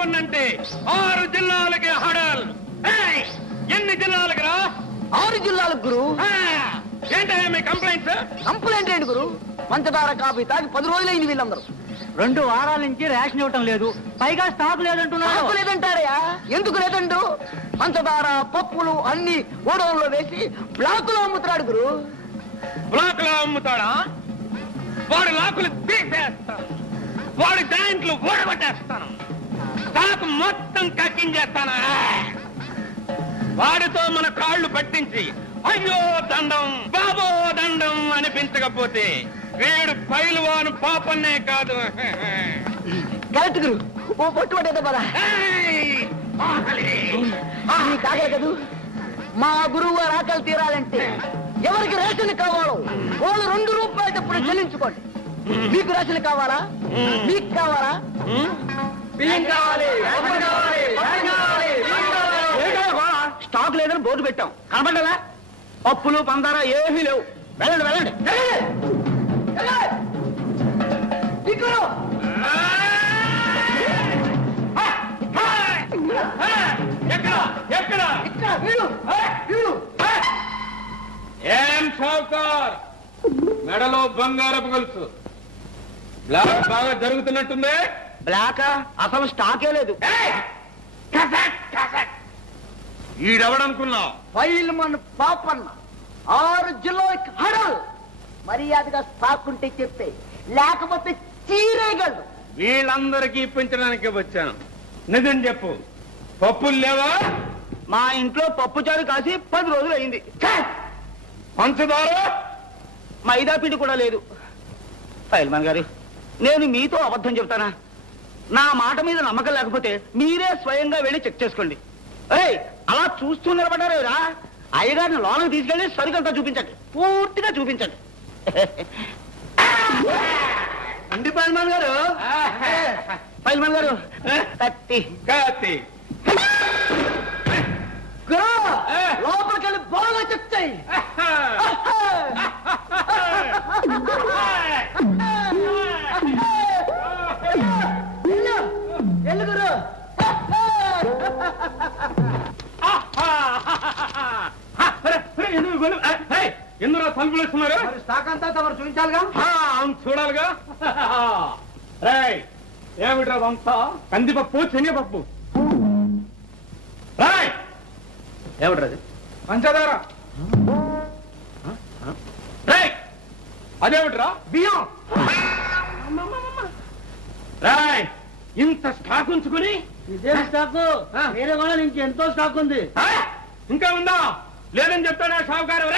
పాపన్నంటే 6 జిల్లాలకి హడల్. ఎన్ని జిల్లాలకు రా? 6 జిల్లాలకు గురు. ఏంటయ్యా మీ కంప్లైంట్స్? కంప్లైంట్ ఏంటి గురు? పంచదార కాఫీ తాగి 10 రోజులైంది వీళ్ళందరూ. 2 వారాల నుంచి రేషన్ ఇవ్వటం లేదు, పైగా స్టాక్ లేదంటున్నారు. లేదంటారయా? ఎందుకు లేదండు? పంచదార పప్పులు అన్ని గోడౌన్లో వేసి బ్లాక్ లో అమ్ముతున్నాడు గురు. బ్లాక్ లో అమ్ముతాడా? వాడి లాకులు తీసేస్తాను, వాడి జాయింట్లు ఊడగొట్టేస్తాను, స్టాక్ మొత్తం కక్కించేస్తాను. వాడితో మన కాళ్ళు పట్టించి అయ్యో దండం బాబో దండం అనిపించకపోతే వీడు పైల్వాను పాపన్నే కాదు. కరెక్ట్ గురు. ఓ పొట్టు పట్టేదా పదా కాగల కదూ. మా గురువు గారు ఆకలి తీరాలంటే ఎవరికి రేషన్ కావాలో వాళ్ళు 2 రూపాయలు తప్పుడు చెల్లించుకోండి. మీకు రేషన్ కావాలా? మీకు కావాలా? స్టాక్ లేదని బోర్డు పెట్టాం, కనబడ్డా? పప్పులు పందార ఏమీ లేవు. వెళ్ళండి వెళ్ళండి. ఏం షావుకార్, మెడలో బంగారపు గొలుసు, బ్లాక్ బాగా జరుగుతున్నట్టుంది. బ్లాక్ అసలు స్టాకే లేదు. ఈడెవడనుకున్నావు? ఫైల్ మన పాపన్న 6 జిల్లాలకు హడల్. మర్యాదగా స్టాక్ ఉంటే చెప్పే, లేకపోతే చీరేగలడు. వీళ్ళందరికీ ఇప్పించడానికి వచ్చాను. నిజం చెప్పు, పప్పులు లేవా? మా ఇంట్లో పప్పు చారు కాసి 10 రోజులు అయింది. పంచదార మైదా పిండి కూడా లేదు. ఫైల్మాన్ గారు, నేను మీతో అబద్ధం చెప్తానా? నా మాట మీద నమ్మకం లేకపోతే మీరే స్వయంగా వెళ్ళి చెక్ చేసుకోండి. అలా చూస్తూ నిలబడ్డారా? అయ్యగారిని లోనకి తీసుకెళ్ళి సరికంతా చూపించండి, పూర్తిగా చూపించండి. అండి ఫైల్మాన్ గారు. ఫైల్మాన్ గారు, కత్తి కాతి లోపలికి వెళ్ళి బాగా చెప్తాయి. ఎల్లుగురు ఎందులో తలుపులు వేస్తున్నారు? స్టాక్ అంతా తమరు చూపించాలిగా. చూడాలిగా. ఏమిట్రా వంతా? కందిపప్పు శనగపప్పు. ఏమిట్రది? పంచదార. అదేమిట్రా? బియ్యం. ఇంత స్టాక్ ఉంచుకుని ఇదే స్టాక్, వేరే వాళ్ళ నుంచి ఎంతో స్టాక్ ఉంది. ఇంకా ఉందా? లేదని చెప్తాడా షావుకారు?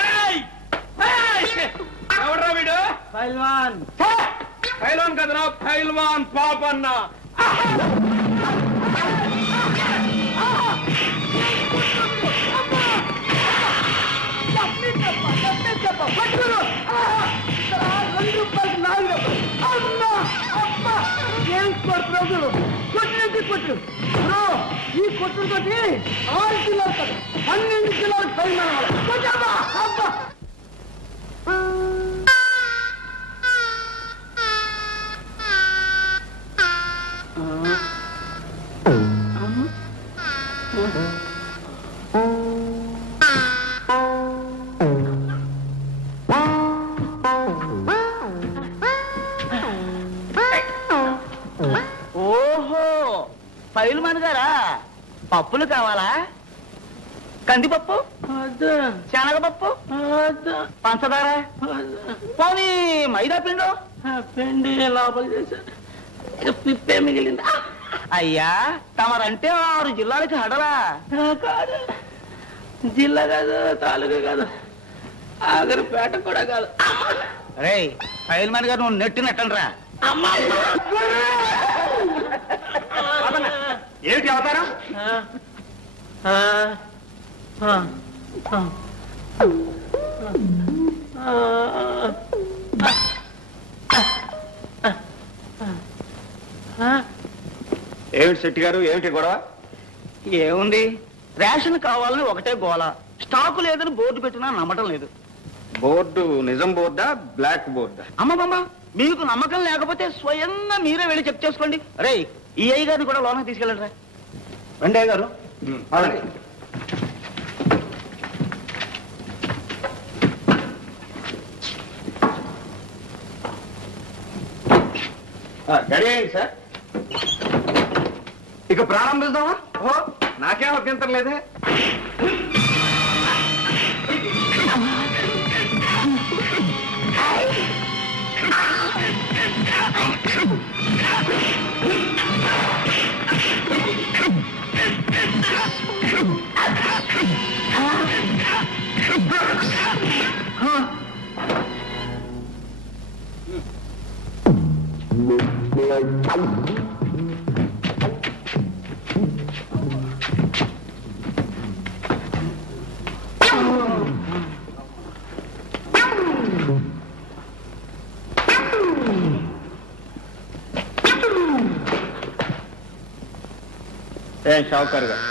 ఎవడ్రా వీడు? ఫైల్వాన్. ఫైల్వాన్ కదరా, ఫైల్వాన్ పాపన్న. ఈ కొట్టుతో 6 కిలోలు కదా, 12 కిలోలు పరిమాణం. ఓహో, ఫైల్మాన్ గారా? పప్పులు కావాలా? కందిపప్పు, శనగపప్పు, పంచదార, పోనీ మైదా పిండు. పిండి లోపల చేశాను, పిప్పే మిగిలింది. అయ్యా, తమరంటే 6 జిల్లాలకి హడలా? కాదు, జిల్లా కాదు, తాలూకా కాదు, ఆఖరిపేట కూడా కాదు. రే ఫైల్మాన్ గారు, నువ్వు నెట్టినట్టనరా? ఏమిటి అవతారం? ఏమిటి శెట్టి గారు, ఏమిటి గొడవ? ఏముంది, రేషన్ కావాలని ఒకటే గోల. స్టాకు లేదని బోర్డు పెట్టినా నమ్మటం లేదు. బోర్డు నిజం బోర్డా, బ్లాక్ బోర్డా? అమ్మమ్మ, మీకు నమ్మకం లేకపోతే స్వయంగా మీరే వెళ్ళి చెక్ చేసుకోండి. రే ఈ అయ్య గారిని కూడా లోనకి తీసుకెళ్ళండి రా. రండి అయ్య గారు. రెడీ అయింది సార్. ఇక ప్రారంభిద్దామా? ఓహో, నాకేం అభ్యంతరం లేదే. ఏం షావుకారు గారు,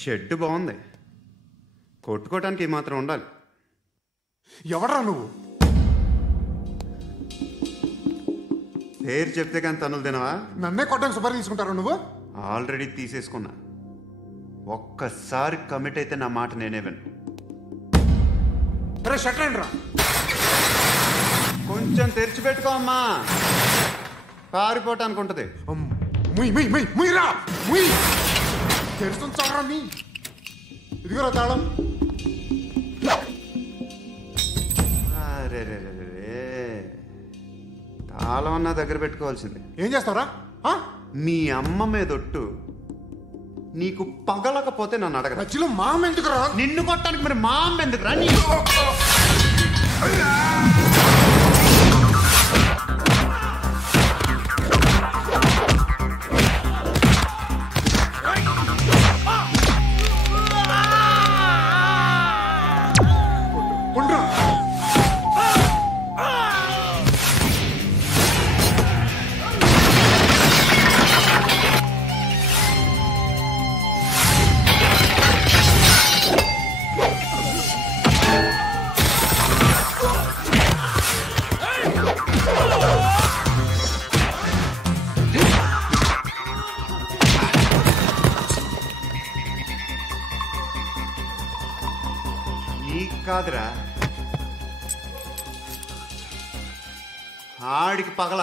షెడ్ బాగుంది, కొట్టుకోవటానికి మాత్రం ఉండాలి. ఎవడ్రా నువ్వు? పేరు చెప్తే కానీ తనులు తినవా? నన్నే కొట్టడానికి సుపారీ తీసుకుంటారా నువ్వు? ఆల్రెడీ తీసేసుకున్నా. ఒక్కసారి కమిట్ అయితే నా మాట నేనే విను. రే షట్ రా. కొంచెం తెరిచిపెట్టుకో అమ్మా, పారిపోవటానికి ఉంటుంది. ముయ్యరా ముయ్. తెరుస్తుంచారా నీ? ఇదిగోరా తాళం. అరే తాళం అన్నా దగ్గర పెట్టుకోవాల్సింది. ఏం చేస్తారా? మీ అమ్మ మీదొట్టు, నీకు పగలకపోతే నన్ను అడగ. మధ్యలో మా అమ్మ ఎందుకురా? నిన్ను కొట్టడానికి మరి మా అమ్మ ఎందుకురా? కాదురా, ఆడికి పగల.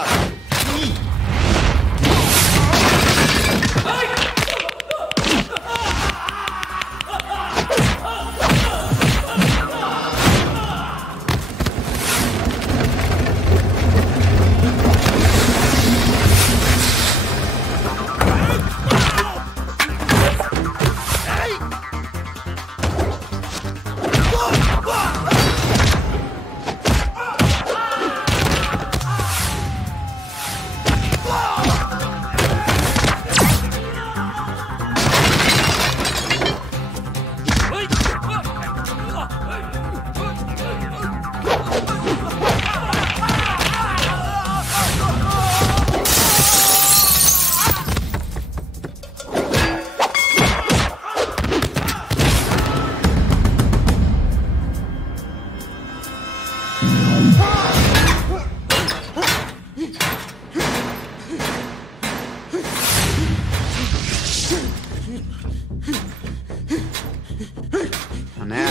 అన్నయ్య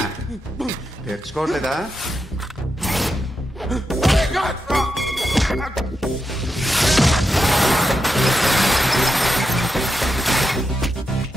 తెచ్చుకోవట్లేదా?